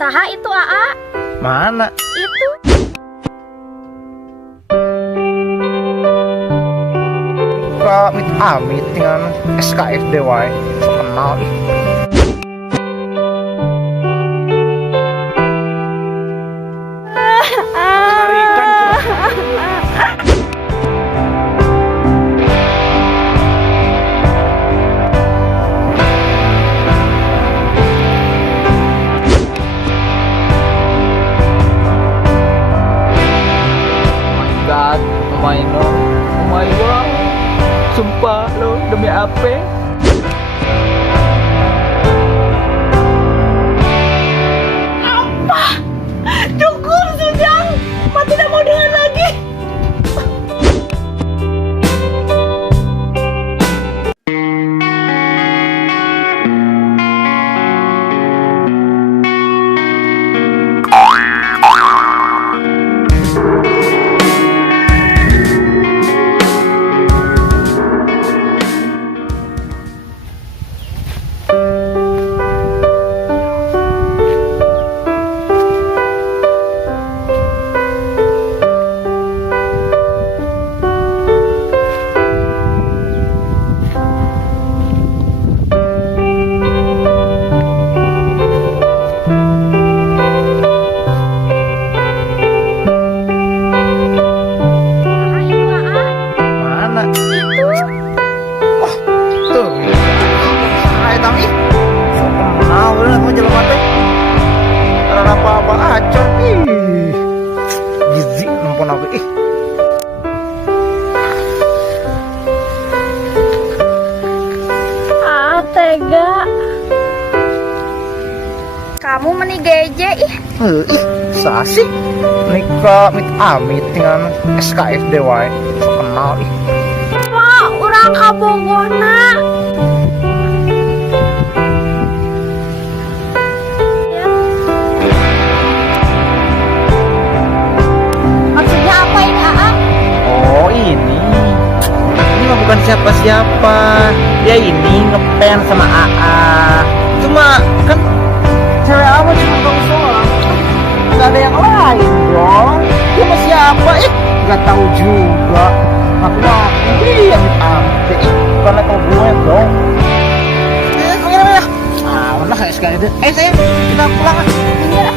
Saha itu AA? Mana? Itu. Amit dengan SKFD wae. So kenal ih. Sumpah lo, demi apa? Apa? Cukup sudah. Ma tidak mau dengar lagi. Tega. Kamu menigeje ih. Ih, sasih. Nikah amit dengan SKFD wae. So kenal ih. Pak, urang kabogona. Ya. Maksudnya apa ini, AA? Oh, ini mah bukan siapa-siapa. Dia ini ngefans sama AA. Cuma kan cewek apa cuma kamu seorang. Gak ada yang lain dong. Dia mah siapa? Gak tahu juga. Aku mah dia amit-amit. Karena tau gue dong. Kemana? Ah, mana kayak sekali deh. Sayang, kita pulang ah. Iya.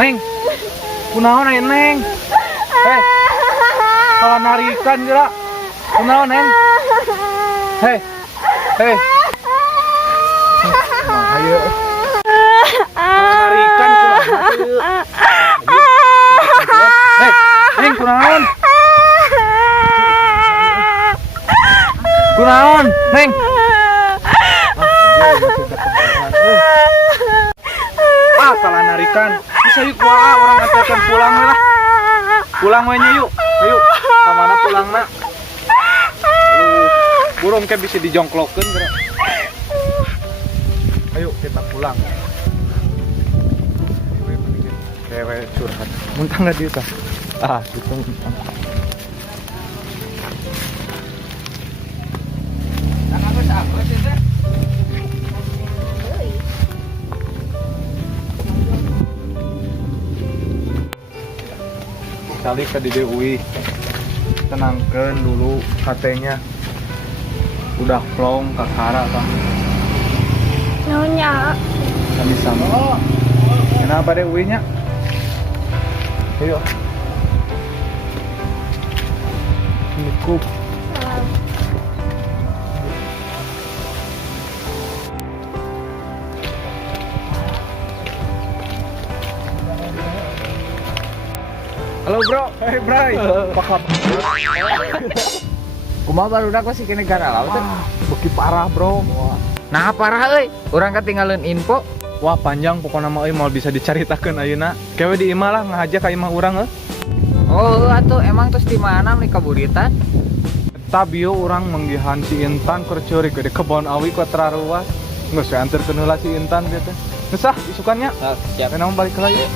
Neng, kunaon aya Neng? Kalau narikan geura. Kunaon Neng? Hei. Ayo. Narikan kunaon? Neng kunaon? Kunaon, Neng? Salah narikan. Bisa yuk orang ngatakan pulang lah. Pulang we nya yuk. Ayo. Ka mana pulangna? Burung kayak bisa dijongklokeun geura. Ayo kita pulang. Cewek curhat. Muntah enggak dia tah? Ah, gitu muntah. sekali ke Dede Uwi. Tenangkan dulu katanya. Udah plong kakara kan. Nyonya. Kami sama. Kenapa deh Uwi nya? Ayo. Cukup. Halo bro. Hei Bray, apa kabar? Kumaha barudak we sikeun negara laut teh? Beki parah bro. Nah parah euy, urang ketinggalan info. Wah panjang pokoknya mah mau bisa diceritakan ayeuna. Kewe di imah lah ngahaja ka imah urang Oh atuh emang terus di mana nih kaburitan? Eta bieu urang manggihan si Intan keur ceurik di kebon awi ku teraruas. Geus we anterkeun heula si Intan dia teh. Geus ah isukannya. Siap. Kenapa balik lagi?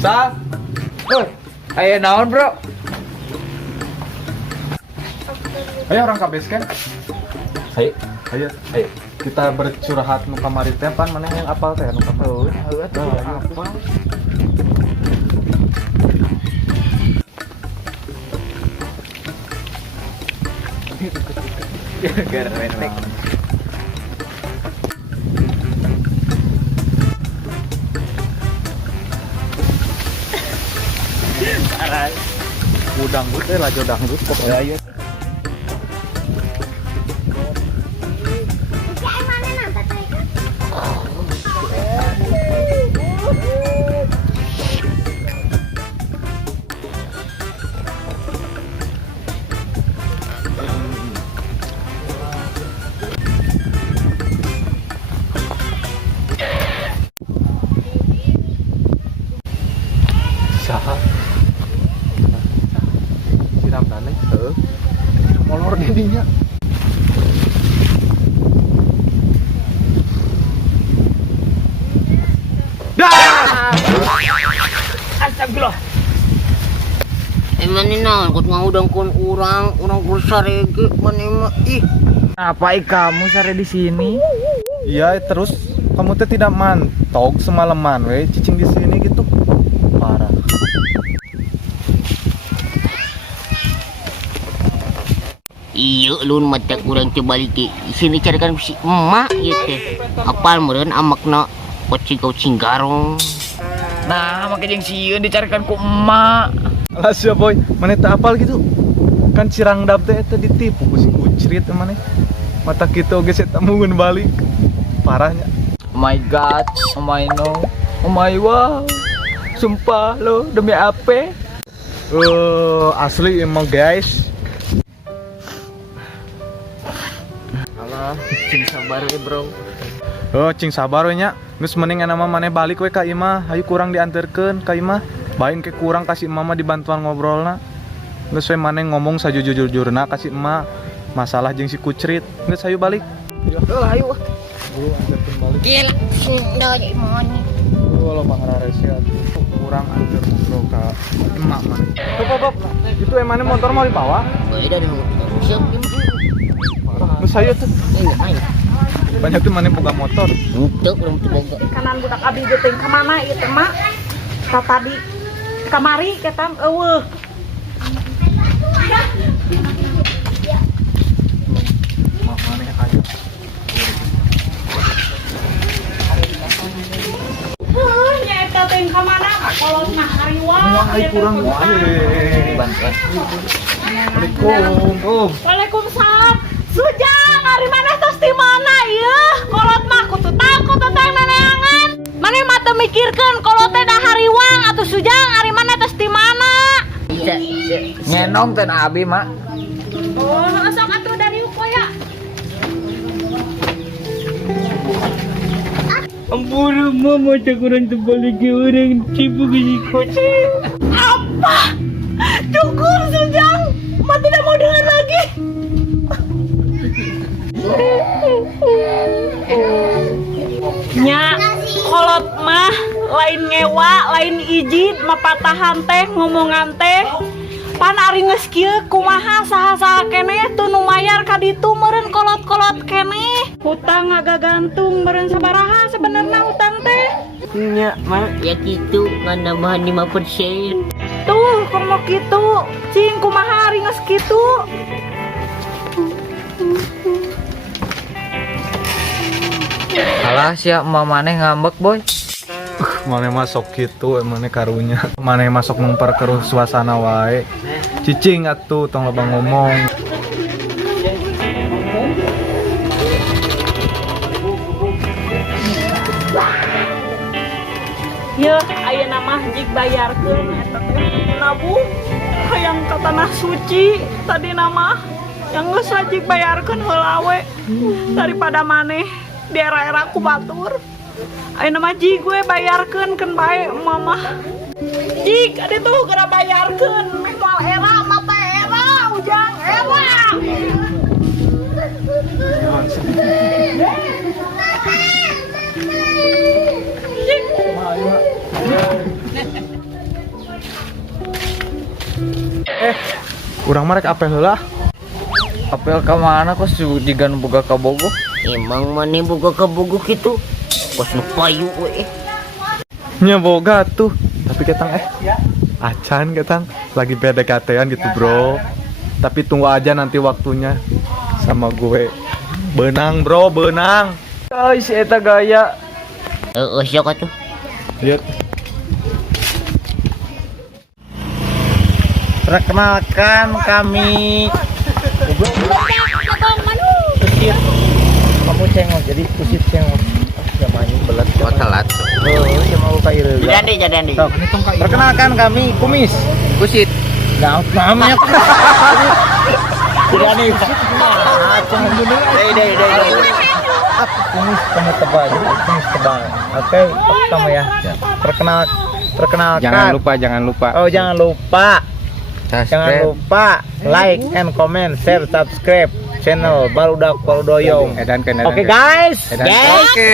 Sa. Ayo naon bro? Ayo orang kabes kan? Ayo. Ayo, ayo. Kita bercurhat nu kamari teh pan mana yang apal teh nu kamari. Apa? Gara renek. Udang teh lajo dangdut pokoknya ayo. Saha? Siram daneh. Heeh. Molor di dinya. Astagfirullah. Emang ini naon kut ngaudangkeun urang kudu sarege mane mah ih. Apa kamu sare di sini? Iya, terus kamu teh tidak mantog semalaman we cicing di sini gitu. Parah. Iya ulun mata urang teh balik ke sini carikan si emak ieu teh. Apal meureun amakna kocing garong. Nah, make jeung sieun dicarikan ku emak. Alah sia boy, mana teh apal gitu. Kan Cirangdap teh eta ditipu ku si Kucrit maneh. Mata kita oge eta mungun balik. Parahnya. Oh my god, oh my no, oh my wow. Sumpah lo demi apa? Asli emang guys. Alah, cing sabar we bro. Cing sabar we nya. Geus mending nama maneh balik we ka imah. Hayu kurang dianterkeun ka imah. Bain ke kurang kasih mama dibantuan ngobrolna. Geus we maneh ngomong sajujur-jujurna kasih emak. Masalah jeung si Kucrit. Geus hayu balik. Ayo. Buru anterkeun balik. Gila, senda ya imani. Kalau Maharare sih kurang anter ngobrol ka emak maneh. Pop. Itu emane motor mau dibawa? Beda dulu. Siap Geus hayu tuh. ini main. Banyak tuh maneh boga motor. Untuk belum boga. Kanan budak abdi teh ka mana ieu teh mak? Ka tadi kamari ketam eueuh. Mak maneh aja. Nya eta teh ka mana? Kolotna hariwang. Wah, kurang wae. Bantuan. Assalamualaikum. Waalaikumsalam. Sujang, ari maneh tos di mana ieu? Kolot mah kudu takut teh neneangan. Maneh mah teu mikirkeun kolot teh da hariwang atuh Sujang, ari maneh tos di mana? Nyenong teh na abi mak. Oh, sok atuh dari ukoya. Ampun mama cak orang terbalik ke orang cipu ke kucing. Apa? Cukup Sujang, mah tidak mau dengar lagi. Nya, kolot mah lain ngewa, lain izin, mah patahan teh, ngomongan teh. Pan ari ari geus kieu kumaha saha-saha keneh teu nu mayar ka ditu meureun kolot-kolot keneh. Hutang ngagagantung meureun sabaraha sebenarnya hutang teh? Nya, mah. Ya gitu, ngan nambahan 5%. Tuh, komo kitu. Cing kumaha ari geus kitu? Alah sia emak maneh ngambek boy. Maneh masuk gitu, maneh karunya. Maneh masuk memperkeruh suasana wae. Cicing atuh tong loba ngomong. Ya, ayeuna mah jig bayarkeun eta teh nabung hayang ka tanah suci tadi nama yang geus jig bayarkeun heula we daripada maneh di era-era ku batur. Ayeuna mah jig gue bayarkeun keun bae mama. Jig ade tuh geura bayarkeun moal era mata era ujang era. Urang mah rek apel heula. Apel ka mana kos digan boga ka bogo? Emang maneh boga kabogo kitu? Kos nu payu we. Nya boga tuh. Tapi ketang acan ketang lagi PDKT-an gitu, Bro. Tapi tunggu aja nanti waktunya sama gue. Benang, Bro, benang. Ay si eta gaya. Siapa tuh? Lihat. Perkenalkan kami Usir. Kamu cengok jadi usir cengok. Ya main belat. Telat. Ya mau ka ieu. Jadi. Perkenalkan kami Kumis. Kusit. Nah, namanya Jadi. Kumis kamu tebal. Kumis tebal. Oke, kamu ya. Perkenalkan. Jangan lupa. Oh, jangan lupa. Jangan lupa like and comment, share, subscribe channel Barudak Barudoyong. Edan Oke guys. Oke.